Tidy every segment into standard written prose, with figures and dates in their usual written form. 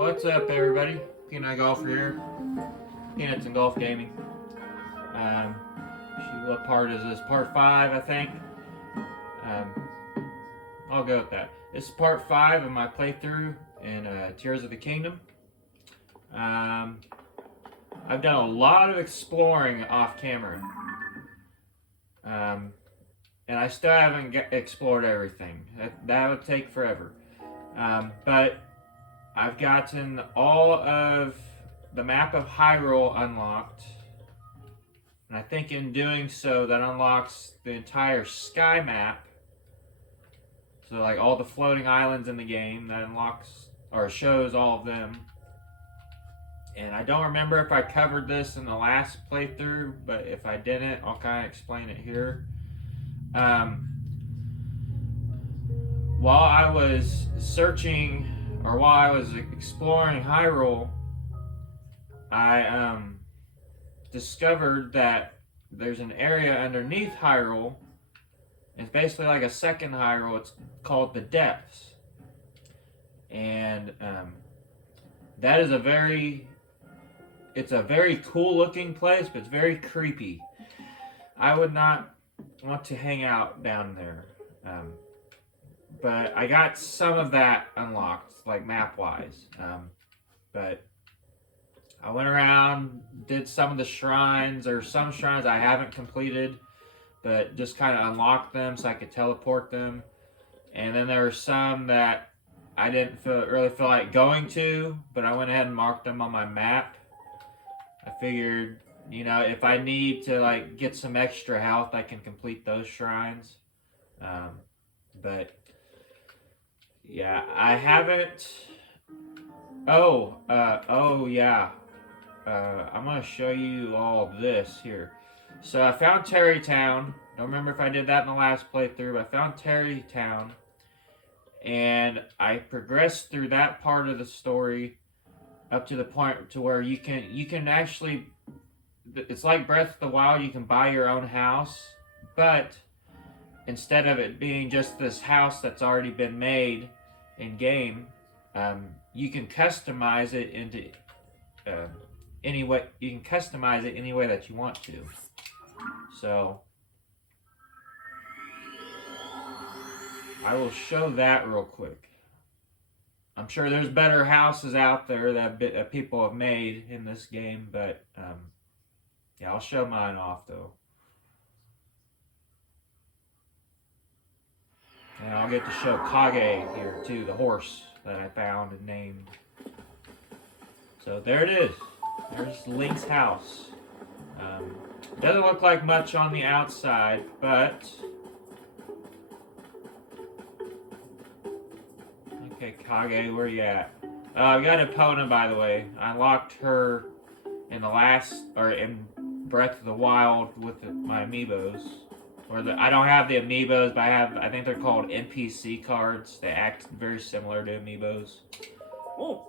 What's up, everybody? Peanut Golfer here. Peanuts and Golf Gaming. Um, what part is this? Part 5, I think. Um, I'll go with that. This is part 5 of my playthrough in Tears of the Kingdom. I've done a lot of exploring off camera. And I still haven't explored everything. That would take forever. But I've gotten all of the map of Hyrule unlocked, and I think in doing so that unlocks the entire sky map, so like all the floating islands in the game. That unlocks or shows all of them. And I don't remember if I covered this in the last playthrough, but if I didn't, I'll kind of explain it here. While I was searching, or while I was exploring Hyrule, I discovered that there's an area underneath Hyrule. It's basically like a second Hyrule. It's called the Depths, and that is it's a very cool looking place, but it's very creepy. I would not want to hang out down there. But I got some of that unlocked, like map-wise. But I went around, did some of the shrines, or some shrines I haven't completed, but just kind of unlocked them so I could teleport them. And then there were some that I didn't really feel like going to, but I went ahead and marked them on my map. I figured, if I need to like get some extra health, I can complete those shrines. But yeah, I haven't. Oh yeah. I'm gonna show you all this here. So I found Terrytown. Don't remember if I did that in the last playthrough, but I found Terrytown, and I progressed through that part of the story up to the point to where you can actually. It's like Breath of the Wild. You can buy your own house, but instead of it being just this house that's already been made in game, you can customize it into any way. You can customize it any way that you want to. So I will show that real quick. I'm sure there's better houses out there that people have made in this game, but yeah, I'll show mine off though. And I'll get to show Kage here too, the horse that I found and named. So there it is. There's Link's house. Doesn't look like much on the outside, but okay, Kage, where you at? I got Epona, by the way. I unlocked her in in Breath of the Wild with my amiibos. I don't have the amiibos, but I think they're called NPC cards. They act very similar to amiibos. Oh.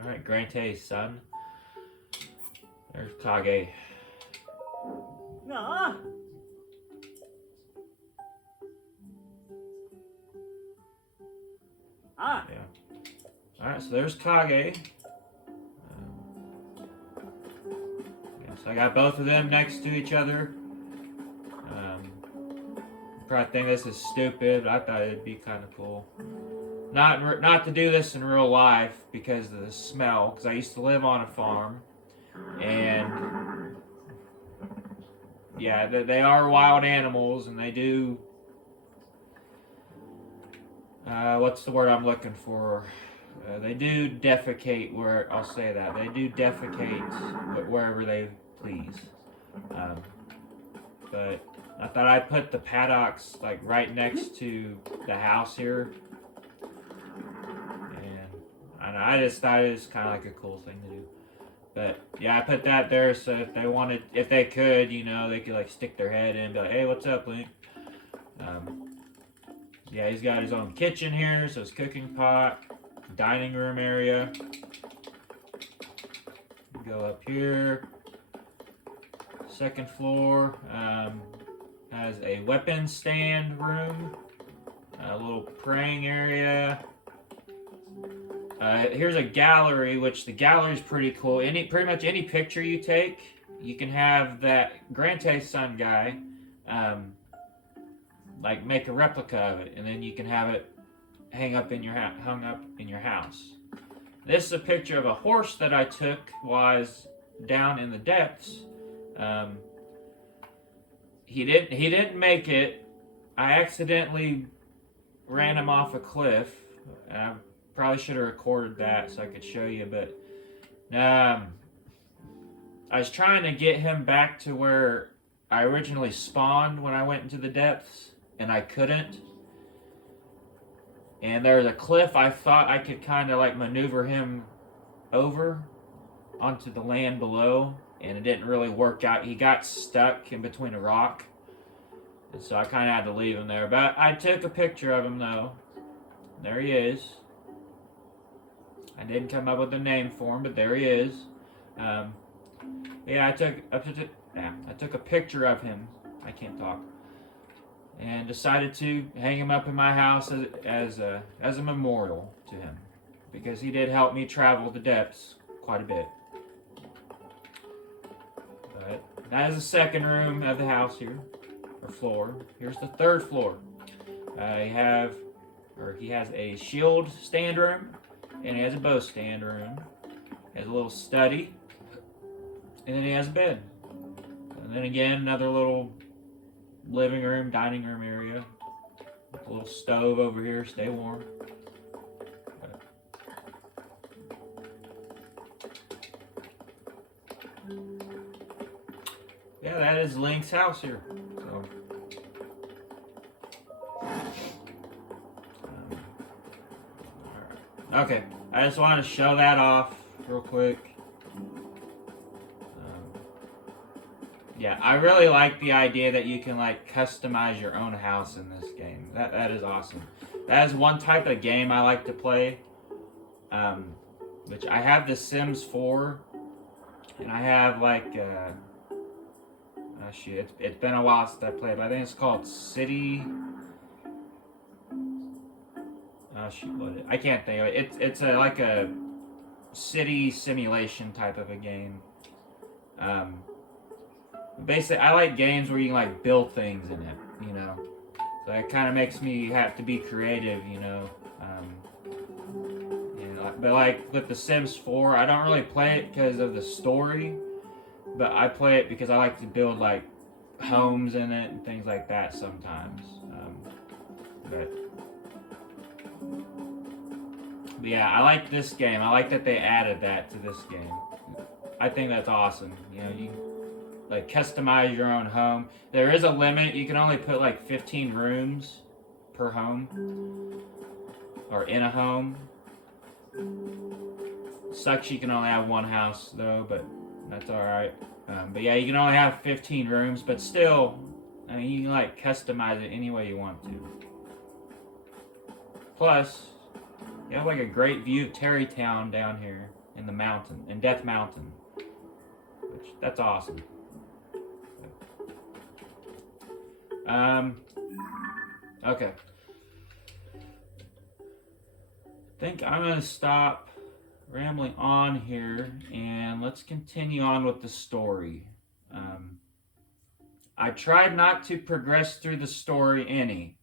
Alright, Grante's son. There's Kage. Nah. Ah. Yeah. Alright, so there's Kage. So I got both of them next to each other. You probably think this is stupid, but I thought it'd be kind of cool. Not to do this in real life because of the smell, because I used to live on a farm, and yeah, they are wild animals, and they do. What's the word I'm looking for? They do defecate where I'll say that they do defecate wherever they please. But I thought I'd put the paddocks like right next to the house here. And I just thought it was kind of like a cool thing to do. But yeah, I put that there so if they could, they could like stick their head in and be like, hey, what's up, Link? Yeah, he's got his own kitchen here, so his cooking pot, dining room area. Go up here. Second floor has a weapon stand room, a little praying area, Here's a gallery, which the gallery is pretty cool. Pretty much any picture you take, you can have that Grante's son guy, like make a replica of it, and then you can have it hung up in your house. This is a picture of a horse that I took while I was down in the depths. He didn't make it. I accidentally ran him off a cliff. I probably should have recorded that so I could show you, but I was trying to get him back to where I originally spawned when I went into the depths, and I couldn't. And there's a cliff I thought I could kind of like maneuver him over onto the land below, and it didn't really work out. He got stuck in between a rock, and so I kind of had to leave him there. But I took a picture of him though. There he is. I didn't come up with a name for him, but there he is. Yeah, I took a picture of him. I can't talk. And decided to hang him up in my house as a memorial to him, because he did help me travel the depths quite a bit. But that is the second room of the house here, or floor. Here's the third floor. He has a shield stand room, and he has a bow stand room. He has a little study, and then he has a bed. And then again, another little living room, dining room area. A little stove over here, stay warm. Yeah, that is Link's house here. So, okay, I just wanted to show that off real quick. Yeah, I really like the idea that you can like customize your own house in this game. That is awesome. That is one type of game I like to play. Which I have The Sims 4, and I have like it's been a while since I played, but I think it's called City. I can't think of it. It's like a city simulation type of a game. Basically, I like games where you can like build things in it, you know. So it kind of makes me have to be creative, you know. But like with The Sims 4, I don't really play it because of the story, but I play it because I like to build like homes in it and things like that sometimes. But yeah, I like this game. I like that they added that to this game. I think that's awesome. You know, you like customize your own home. There is a limit. You can only put like 15 rooms per home, or in a home. Sucks you can only have one house though, but that's alright. But yeah, you can only have 15 rooms, but still, I mean, you can like customize it any way you want to. Plus, you have like a great view of Terrytown down here in the mountain, in Death Mountain, which that's awesome. Okay. I think I'm going to stop rambling on here and let's continue on with the story. I tried not to progress through the story any.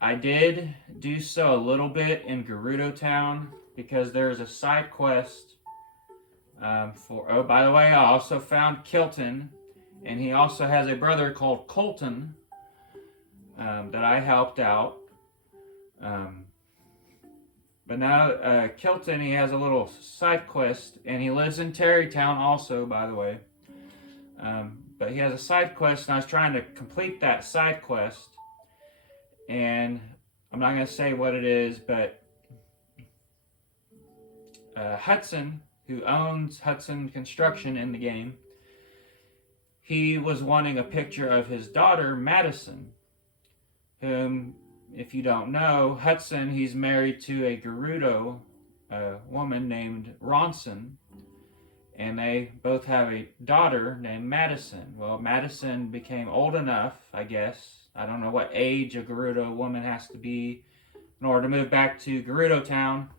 I did do so a little bit in Gerudo Town because there's a side quest oh, by the way, I also found Kilton, and he also has a brother called Colton that I helped out. But now Kilton, he has a little side quest, and he lives in Terrytown also, by the way. But he has a side quest, and I was trying to complete that side quest. And I'm not going to say what it is, but Hudson, who owns Hudson Construction in the game, he was wanting a picture of his daughter, Madison, whom, if you don't know, Hudson, he's married to a Gerudo woman named Ronson, and they both have a daughter named Madison. Well, Madison became old enough, I guess. I don't know what age a Gerudo woman has to be in order to move back to Gerudo Town,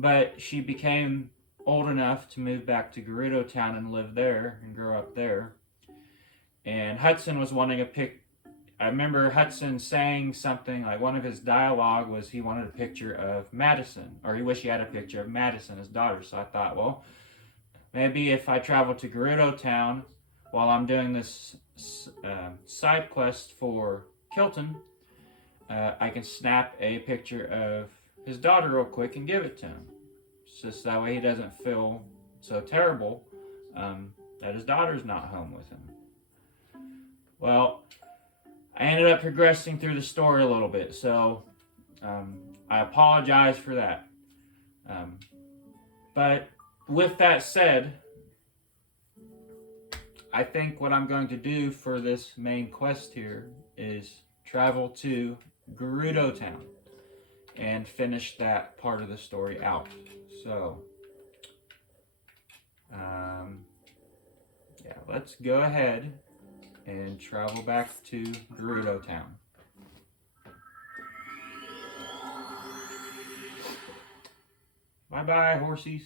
but she became old enough to move back to Gerudo Town and live there and grow up there. And Hudson was wanting a pic. I remember Hudson saying something like one of his dialogue was he wanted a picture of Madison, or he wished he had a picture of Madison, his daughter. So I thought, well, maybe if I travel to Gerudo Town while I'm doing this side quest for Kilton, I can snap a picture of his daughter real quick and give it to him. It's just that way he doesn't feel so terrible that his daughter's not home with him. Well, I ended up progressing through the story a little bit, so I apologize for that. But with that said, I think what I'm going to do for this main quest here is travel to Gerudo Town and finish that part of the story out. So, yeah, let's go ahead and travel back to Gerudo Town. Bye-bye, horsies.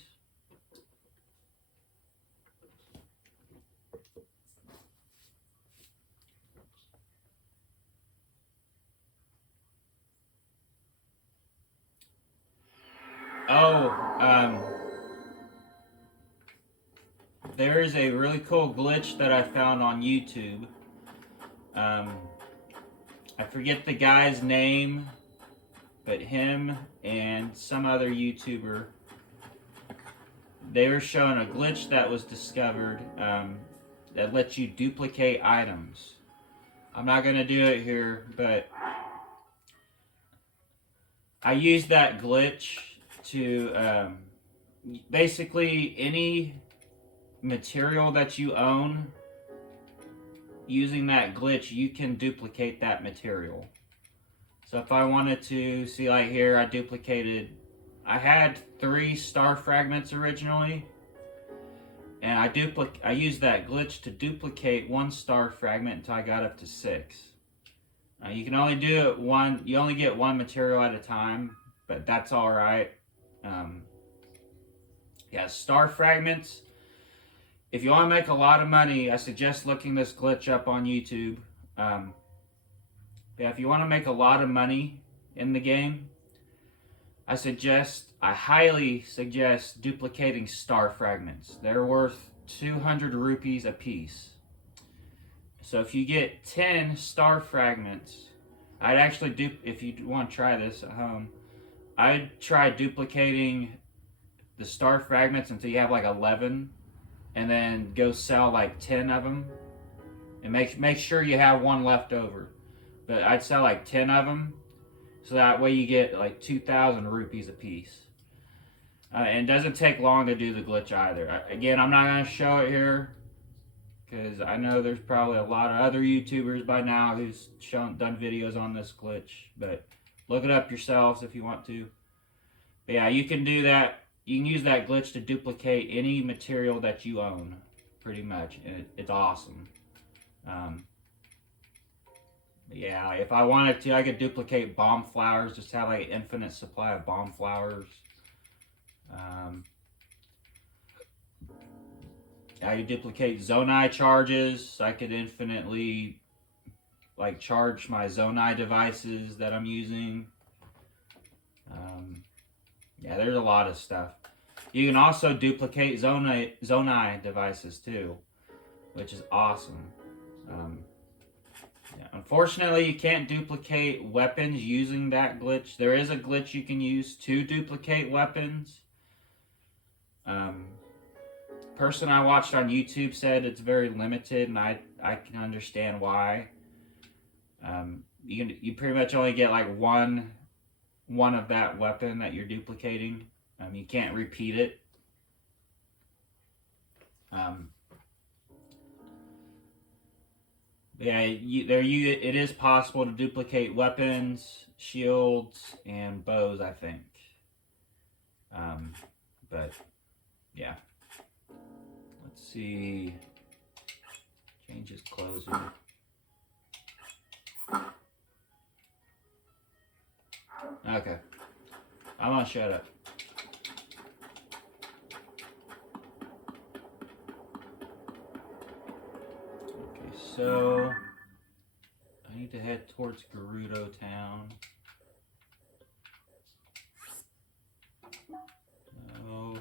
There is a really cool glitch that I found on YouTube. I forget the guy's name, but him and some other YouTuber, they were showing a glitch that was discovered that lets you duplicate items. I'm not going to do it here, but I used that glitch to basically any material that you own, using that glitch, you can duplicate that material. So if I wanted to, see like here, I had 3 star fragments originally, and I used that glitch to duplicate 1 star fragment until I got up to 6. You can only do it you only get 1 material at a time, but that's alright. Yeah, star fragments. If you want to make a lot of money, I suggest looking this glitch up on YouTube. Yeah, if you want to make a lot of money in the game, I highly suggest duplicating star fragments. They're worth 200 rupees a piece. So if you get 10 star fragments, I'd actually if you want to try this at home, I'd try duplicating the star fragments until you have like 11, and then go sell like 10 of them, and make sure you have 1 left over. But I'd sell like 10 of them, so that way you get like 2,000 rupees a piece. And it doesn't take long to do the glitch either. Again, I'm not going to show it here, because I know there's probably a lot of other YouTubers by now who's done videos on this glitch, but look it up yourselves if you want to. But yeah, you can do that. You can use that glitch to duplicate any material that you own, pretty much, and it's awesome. Yeah, if I wanted to, I could duplicate bomb flowers, just have like an infinite supply of bomb flowers. I could duplicate Zonai charges, so I could infinitely like charge my Zonai devices that I'm using. Yeah, there's a lot of stuff. You can also duplicate Zonai devices too, which is awesome. Yeah, unfortunately, you can't duplicate weapons using that glitch. There is a glitch you can use to duplicate weapons. Person I watched on YouTube said it's very limited, and I can understand why. You pretty much only get like one of that weapon that you're duplicating. You can't repeat it. Yeah, it is possible to duplicate weapons, shields, and bows, I think. But yeah, let's see. Change his clothes here. Okay, I'm gonna shut up. so I need to head towards Gerudo Town. Oh,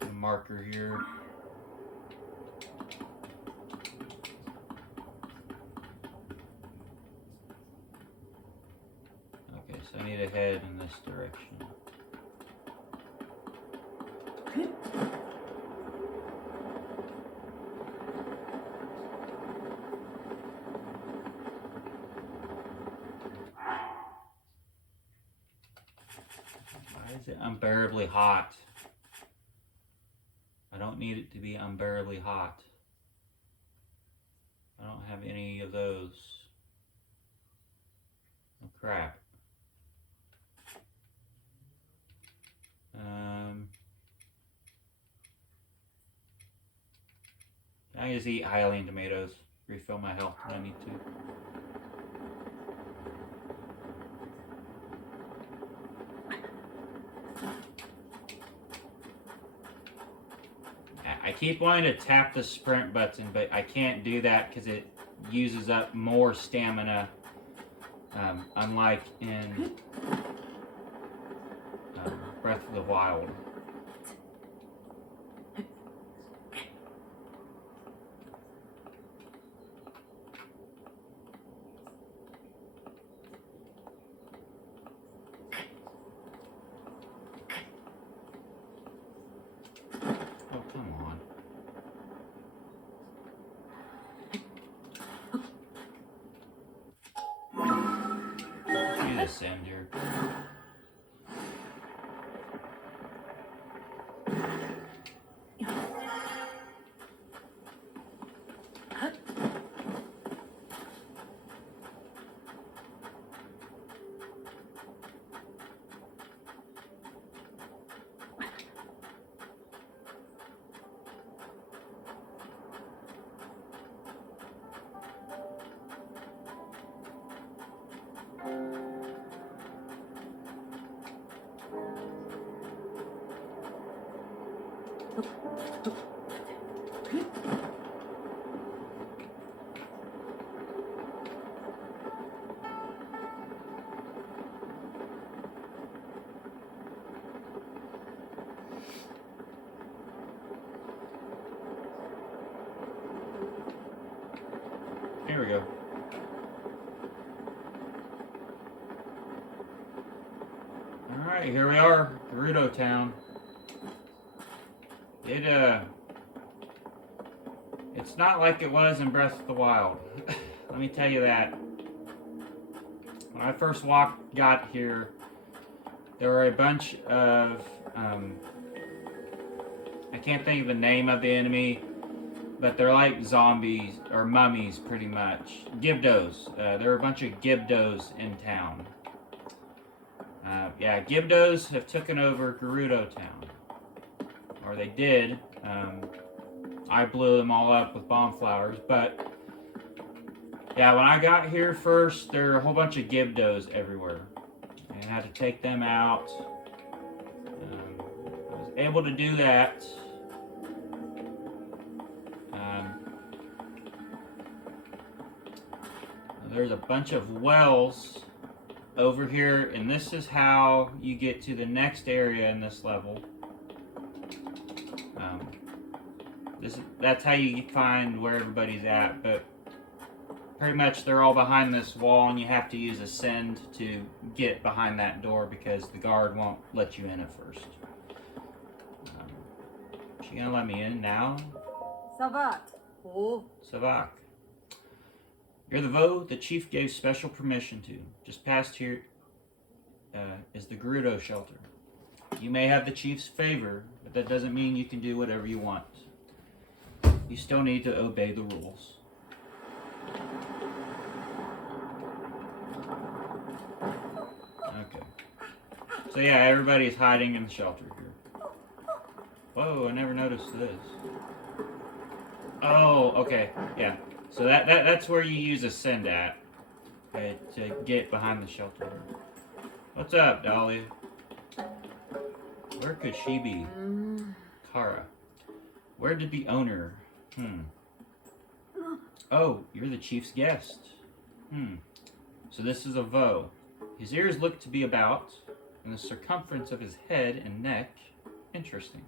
a marker here. Okay, so I need to head in this direction. Why is it unbearably hot? I don't need it to be unbearably hot. I don't have any of those. Oh crap. I just eat Hylian tomatoes. Refill my health when I need to. I keep wanting to tap the sprint button, but I can't do that because it uses up more stamina, unlike in Breath of the Wild. Oh, come on. Do this, Ender. Here we go. Alright, here we are, Gerudo Town. It's not like it was in Breath of the Wild. Let me tell you that. When I first got here, there were a bunch of, I can't think of the name of the enemy, but they're like zombies, or mummies pretty much. Gibdos. There were a bunch of Gibdos in town. Yeah, Gibdos have taken over Gerudo Town. Or they did. I blew them all up with bomb flowers, but yeah, when I got here first, there were a whole bunch of Gibdos everywhere. And I had to take them out. I was able to do that. There's a bunch of wells over here, and this is how you get to the next area in this level. That's how you find where everybody's at, but pretty much they're all behind this wall, and you have to use Ascend to get behind that door because the guard won't let you in at first. Is she gonna let me in now? Savat. Oh. Savak. You're the Vo the chief gave special permission to. Just past here is the Gerudo shelter. You may have the chief's favor, but that doesn't mean you can do whatever you want. You still need to obey the rules. Okay. So yeah, everybody's hiding in the shelter here. Whoa, I never noticed this. Oh, okay, yeah. So that's where you use Ascend at, okay, to get behind the shelter. What's up, Dolly? Where could she be? Kara. Where did the owner? Oh, you're the chief's guest. So this is a vo. His ears look to be about, and the circumference of his head and neck. Interesting.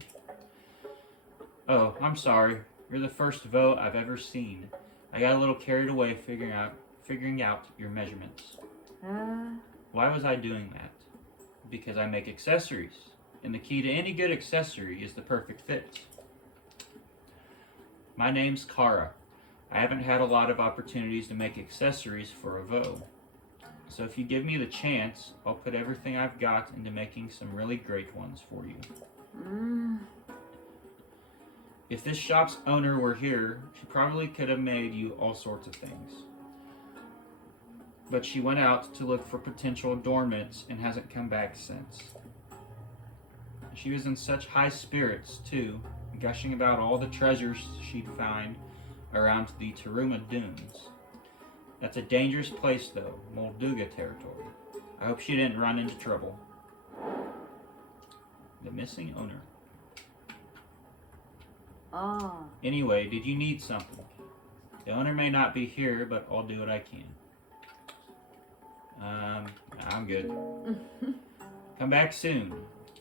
Oh, I'm sorry. You're the first vo I've ever seen. I got a little carried away figuring out your measurements. Why was I doing that? Because I make accessories, and the key to any good accessory is the perfect fit. My name's Kara. I haven't had a lot of opportunities to make accessories for a vo. So if you give me the chance, I'll put everything I've got into making some really great ones for you. If this shop's owner were here, she probably could have made you all sorts of things. But she went out to look for potential adornments and hasn't come back since. She was in such high spirits, too, gushing about all the treasures she'd find around the Taruma Dunes. That's a dangerous place, though, Molduga territory. I hope she didn't run into trouble. The missing owner. Anyway, did you need something? The owner may not be here, but I'll do what I can. I'm good. Come back soon.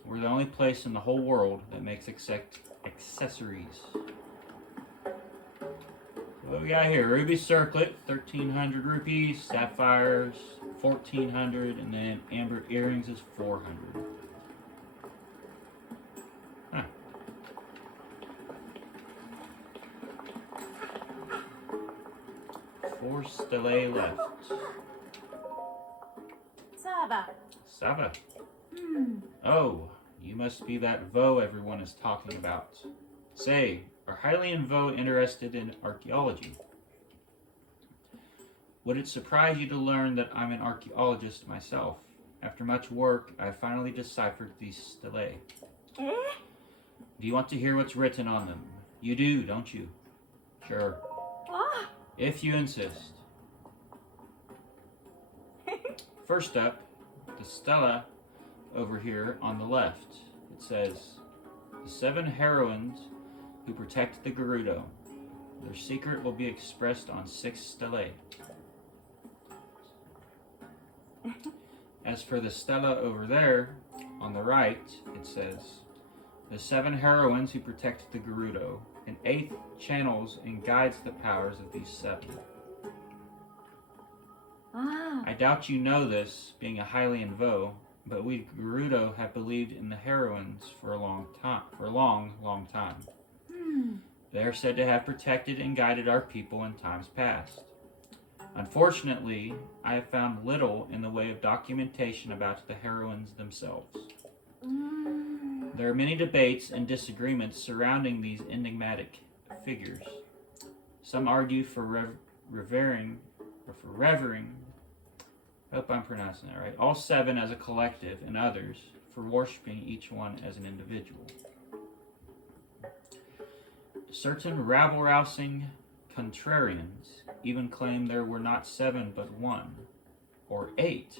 We're the only place in the whole world that makes accessories. What we got here? Ruby circlet, 1,300 rupees. Sapphires, 1,400. And then amber earrings is 400. Huh. Four stelae left. Sava. Oh, you must be that vo everyone is talking about. Say, are Hylian vo interested in archaeology? Would it surprise you to learn that I'm an archaeologist myself? After much work, I finally deciphered these stelae. Do you want to hear what's written on them? You do, don't you? Sure. If you insist. First up, the stela over here on the left. It says, the 7 heroines who protect the Gerudo. Their secret will be expressed on 6 stelae. As for the stela over there, on the right, it says, the 7 heroines who protect the Gerudo, and 8 channels and guides the powers of these 7. I doubt you know this, being a Hylian vo, but we Gerudo have believed in the heroines for a long time. They are said to have protected and guided our people in times past. Unfortunately, I have found little in the way of documentation about the heroines themselves. There are many debates and disagreements surrounding these enigmatic figures. Some argue for revering, I hope I'm pronouncing that right, all 7 as a collective, and others for worshiping each one as an individual. Certain rabble-rousing contrarians even claim there were not 7 but 1, or 8.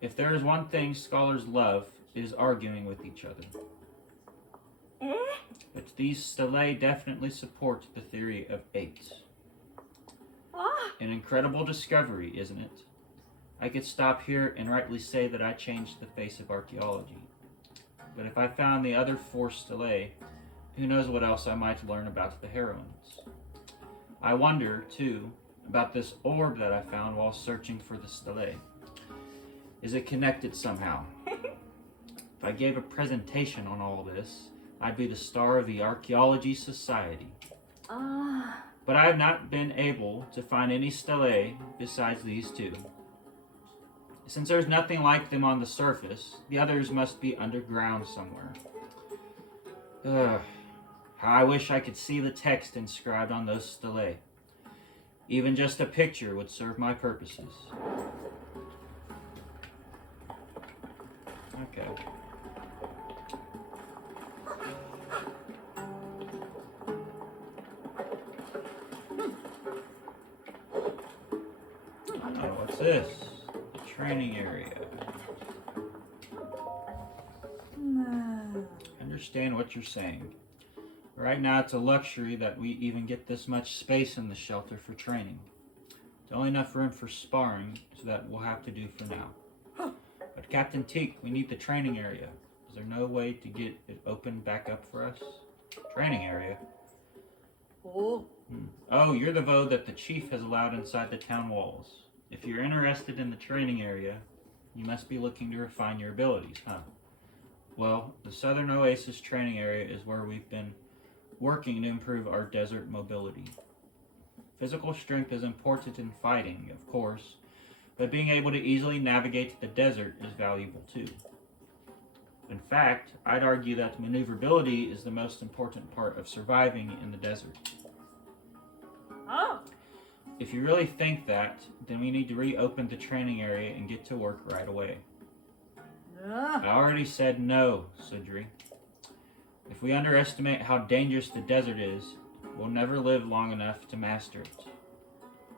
If there is one thing scholars love, it is arguing with each other. But these stelae definitely support the theory of 8. An incredible discovery, isn't it? I could stop here and rightly say that I changed the face of archaeology. But if I found the other 4 stelae, who knows what else I might learn about the heroines. I wonder, too, about this orb that I found while searching for the stelae. Is it connected somehow? If I gave a presentation on all this, I'd be the star of the Archaeology Society. But I have not been able to find any stelae besides these 2. Since there's nothing like them on the surface, the others must be underground somewhere. How I wish I could see the text inscribed on those stelae. Even just a picture would serve my purposes. Okay. Oh, what's this? The training area. I understand what you're saying. Right now, it's a luxury that we even get this much space in the shelter for training. It's only enough room for sparring, so that will have to do for now. But Captain Teak, we need the training area. Is there no way to get it opened back up for us? Training area? Oh. Oh, you're the Vo that the chief has allowed inside the town walls. If you're interested in the training area, you must be looking to refine your abilities, huh? Well, the Southern Oasis training area is where we've been working to improve our desert mobility. Physical strength is important in fighting, of course, but being able to easily navigate the desert is valuable too. In fact, I'd argue that maneuverability is the most important part of surviving in the desert. Oh. If you really think that, then we need to reopen the training area and get to work right away. I already said no, Sudri. If we underestimate how dangerous the desert is, we'll never live long enough to master it.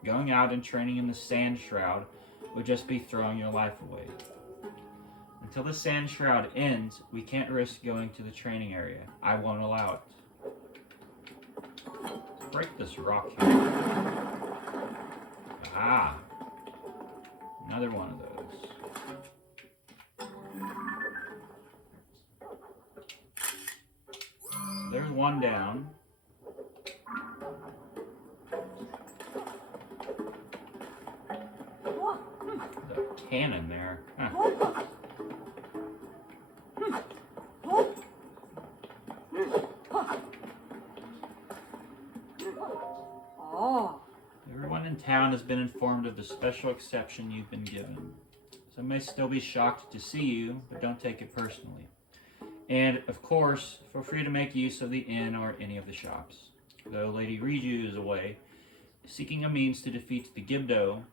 Going out and training in the sand shroud would just be throwing your life away. Until the sand shroud ends, we can't risk going to the training area. I won't allow it. Break this rock here. Ah, another one of those. There's one down. There's a cannon there. Huh. Oh. Everyone in town has been informed of the special exception you've been given. Some may still be shocked to see you, but don't take it personally. And, of course, feel free to make use of the inn or any of the shops. Though Lady Riju is away, seeking a means to defeat the Gibdo,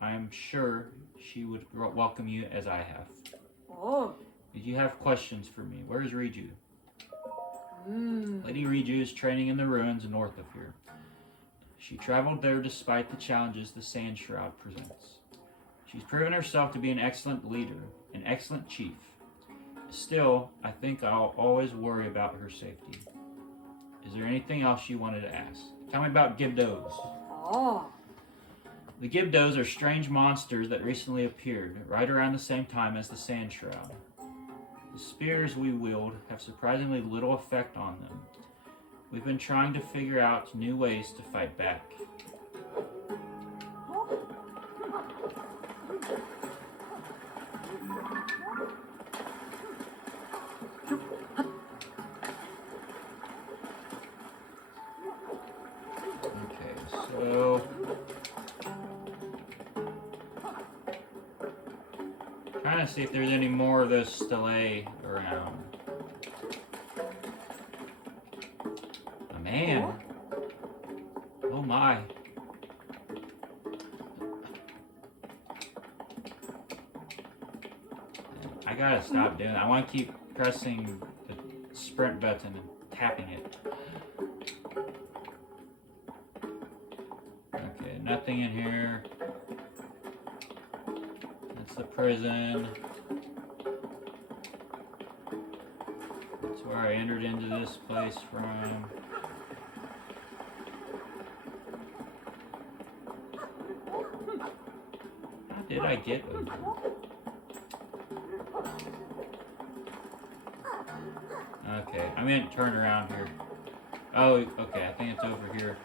I am sure she would welcome you as I have. Oh. Did you have questions for me? Where is Riju? Lady Riju is training in the ruins north of here. She traveled there despite the challenges the Sand Shroud presents. She's proven herself to be an excellent leader, an excellent chief. Still, I think I'll always worry about her safety. Is there anything else you wanted to ask? Tell me about Gibdos. Oh. The Gibdos are strange monsters that recently appeared, right around the same time as the Sand Shroud. The spears we wield have surprisingly little effect on them. We've been trying to figure out new ways to fight back. Okay, so trying to see if there's any more of those stelae around. Oh, man. Oh my. I gotta stop doing that. I want to keep pressing the sprint button and tapping it. Okay, nothing in here. That's the prison. That's where I entered into this place from. How did I get over? Okay, I meant turn around here. Oh, okay, I think it's over here.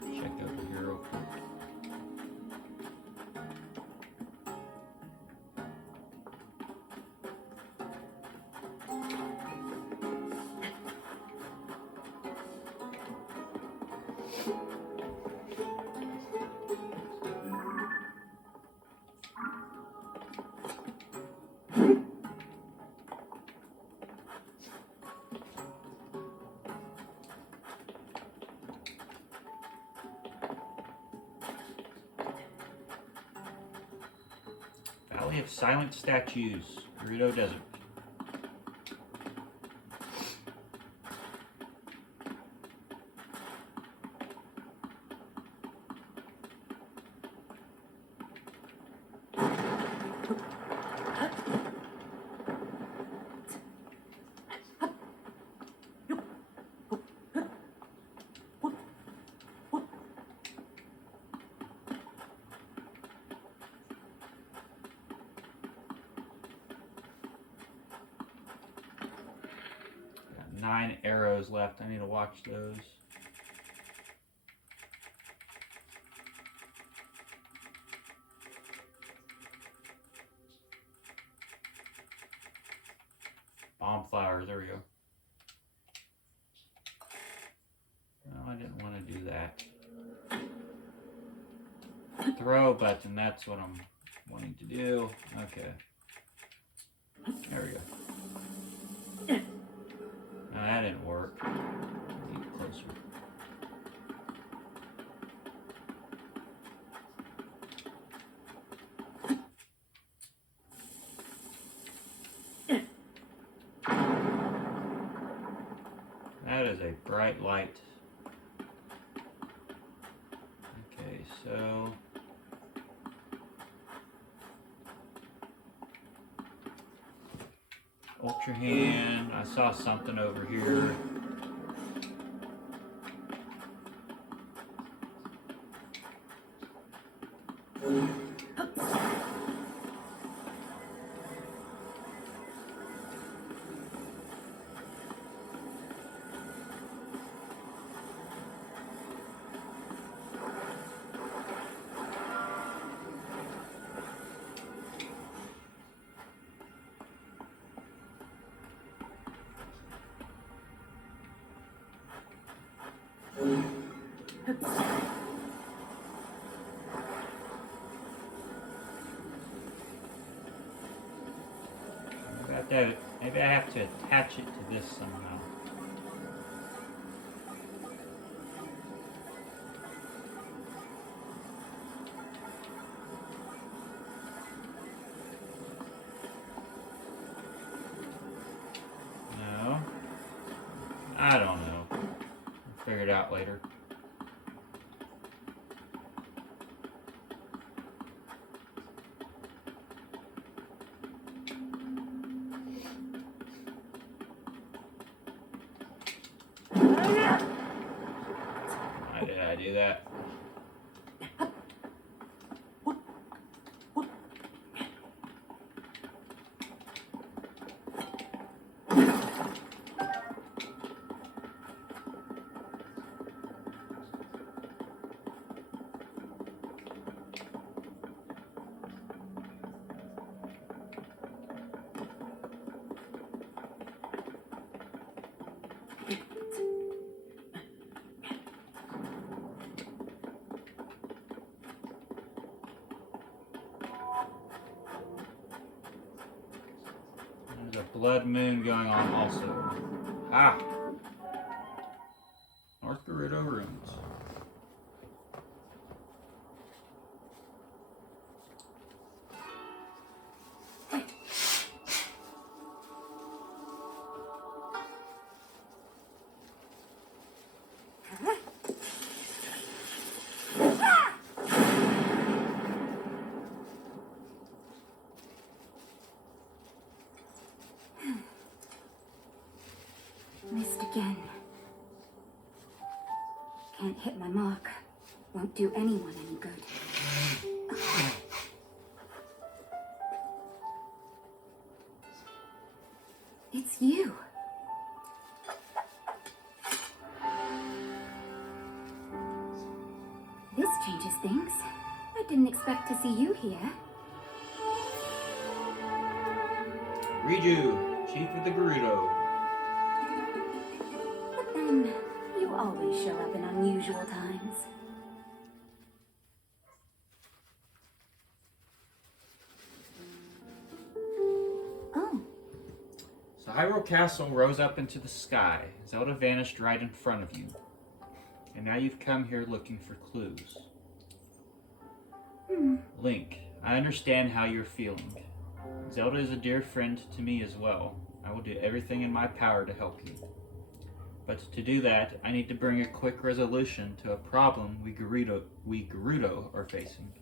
Check over here real quick. Valley of Silent Statues, Gerudo Desert. 9 arrows left. I need to watch those. Bomb flowers, there we go. No, I didn't want to do that. Throw button, that's what I'm wanting to do. Okay. There we go. No, that didn't work. Get closer. That is a bright light. Okay, so Ultra Hand. I saw something over here. Maybe I have to attach it to this somehow. No. I don't know. We'll figure it out later. Why did I do that? There's a blood moon going on also. Ah! North Gerudo ruins. Missed again. Can't hit my mark. Won't do anyone any good. It's you. This changes things. I didn't expect to see you here. Riju, Chief of the Gerudo. But then, you always show up in unusual times. Oh. So Hyrule Castle rose up into the sky. Zelda vanished right in front of you. And now you've come here looking for clues. Link, I understand how you're feeling. Zelda is a dear friend to me as well. I will do everything in my power to help you. But to do that, I need to bring a quick resolution to a problem we Gerudo are facing.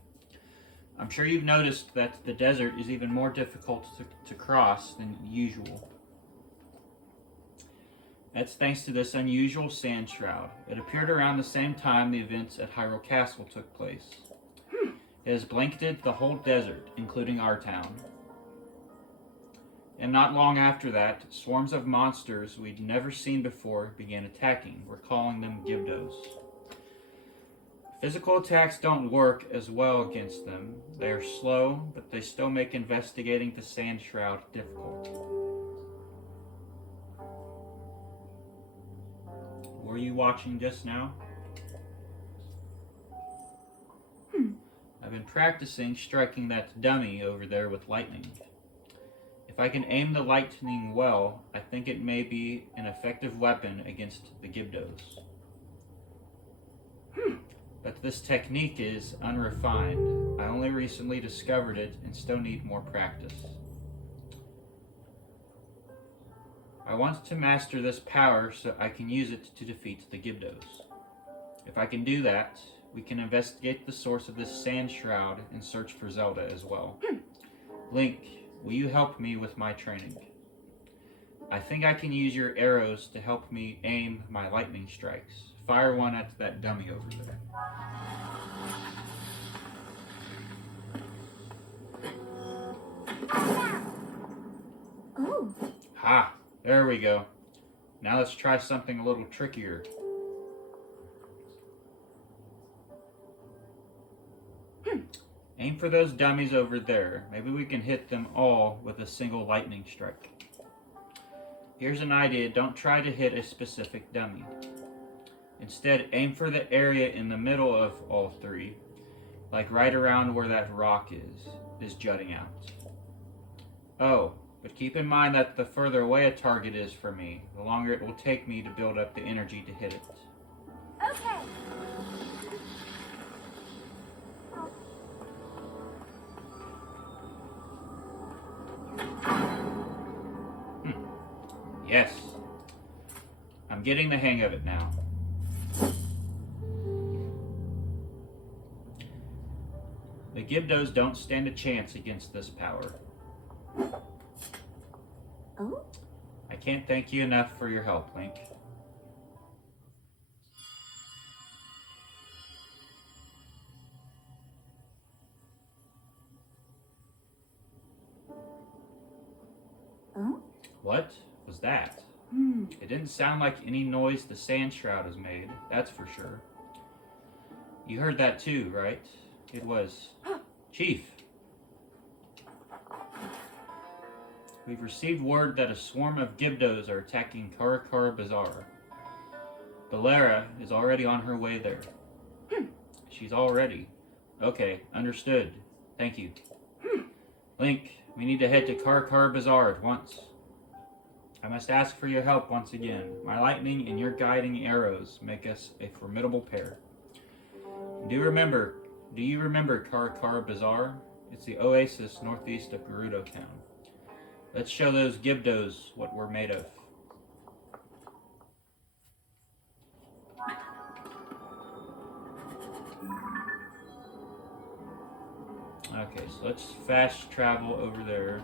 I'm sure you've noticed that the desert is even more difficult to cross than usual. That's thanks to this unusual sand shroud. It appeared around the same time the events at Hyrule Castle took place. It has blanketed the whole desert, including our town. And not long after that, swarms of monsters we'd never seen before began attacking. We're calling them Gibdos. Physical attacks don't work as well against them. They are slow, but they still make investigating the Sand Shroud difficult. Were you watching just now? I've been practicing striking that dummy over there with lightning. If I can aim the lightning well, I think it may be an effective weapon against the Gibdos. But this technique is unrefined. I only recently discovered it and still need more practice. I want to master this power so I can use it to defeat the Gibdos. If I can do that, we can investigate the source of this sand shroud and search for Zelda as well. Link, will you help me with my training? I think I can use your arrows to help me aim my lightning strikes. Fire one at that dummy over there. Oh. Ha! There we go. Now let's try something a little trickier. Aim for those dummies over there. Maybe we can hit them all with a single lightning strike. Here's an idea. Don't try to hit a specific dummy. Instead, aim for the area in the middle of all three, like right around where that rock is jutting out. Oh, but keep in mind that the further away a target is from me, the longer it will take me to build up the energy to hit it. Okay. Yes. I'm getting the hang of it now. The Gibdos don't stand a chance against this power. Oh? I can't thank you enough for your help, Link. Oh? What was that? It didn't sound like any noise the sand shroud has made, that's for sure. You heard that too, right? It was... Chief! We've received word that a swarm of Gibdos are attacking Karakara Bazaar. Balera is already on her way there. She's all ready. Okay, understood. Thank you. Link, we need to head to Karakara Bazaar at once. I must ask for your help once again. My lightning and your guiding arrows make us a formidable pair. Do you remember Karakara Bazaar? It's the oasis northeast of Gerudo Town. Let's show those Gibdos what we're made of. Okay, so let's fast travel over there.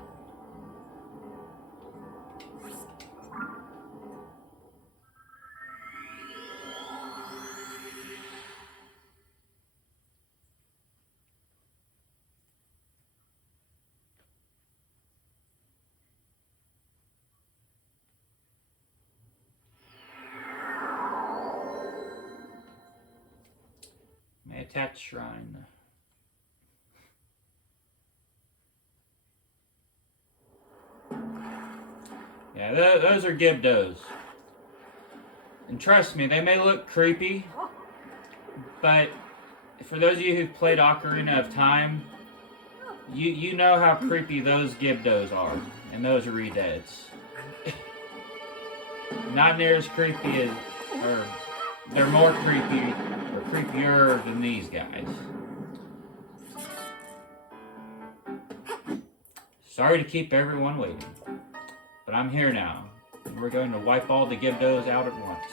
May attach shrine. Yeah, those are Gibdos. And trust me, they may look creepy, but for those of you who've played Ocarina of Time, you know how creepy those Gibdos are, and those are Redeads. Not near as creepy as, or they're more creepy, or creepier than these guys. Sorry to keep everyone waiting, but I'm here now, and we're going to wipe all the Gibdos out at once.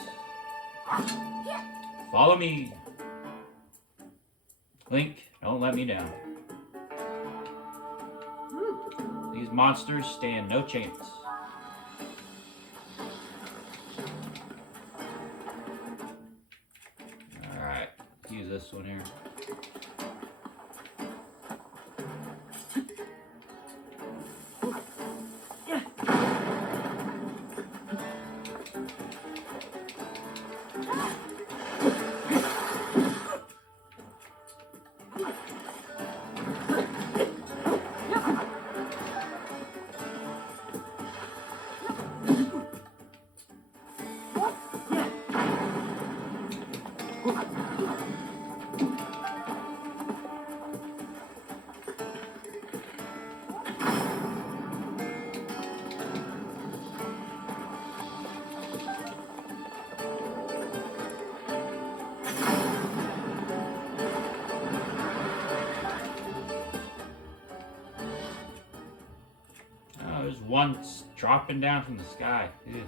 Follow me. Link, don't let me down. These monsters stand no chance. Alright, use this one here. Oh, there's one dropping down from the sky. Ew.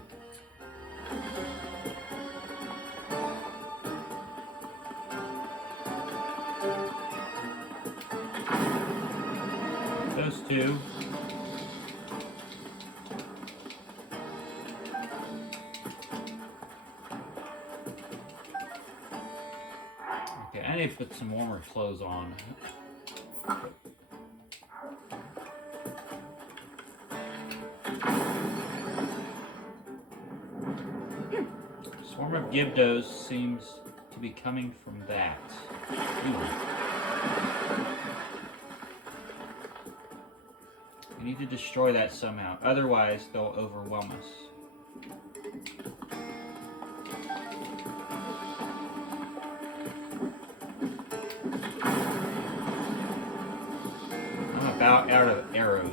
Those two. Okay, I need to put some warmer clothes on. Swarm of Gibdos seems to be coming from that. Ooh. We need to destroy that somehow, otherwise they'll overwhelm us. I'm about out of arrows.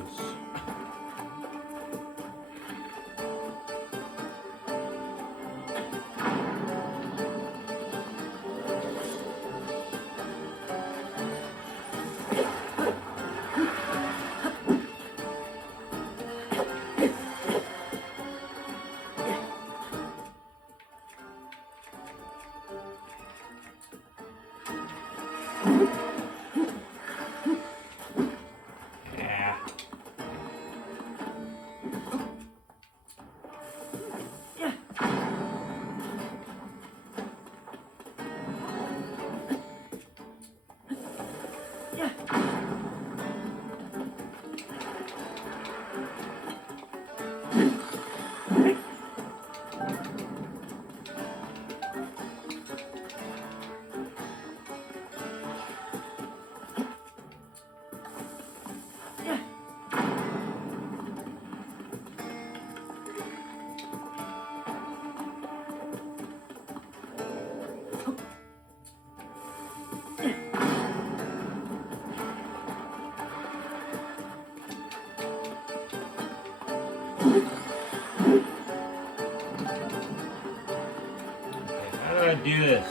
Yeah. How do I do this?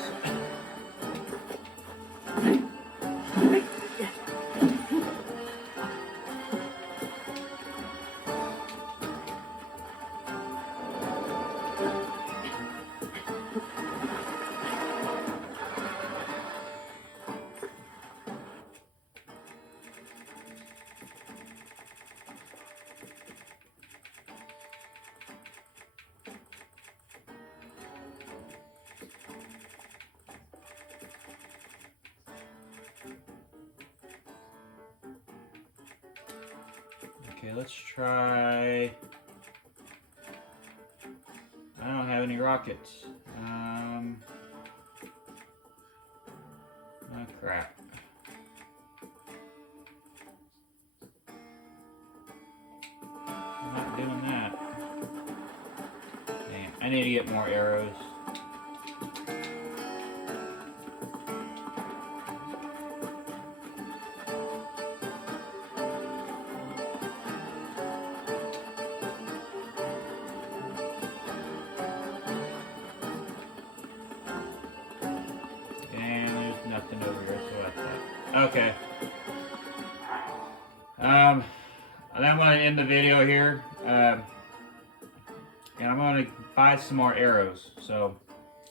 Okay, let's try. I don't have any rockets. Oh crap. I'm not doing that. Damn, I need to get more arrows. Nothing over here, so that's that. Okay. And I'm going to end the video here. And I'm going to buy some more arrows. So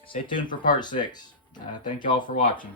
stay tuned for part 6. Thank y'all for watching.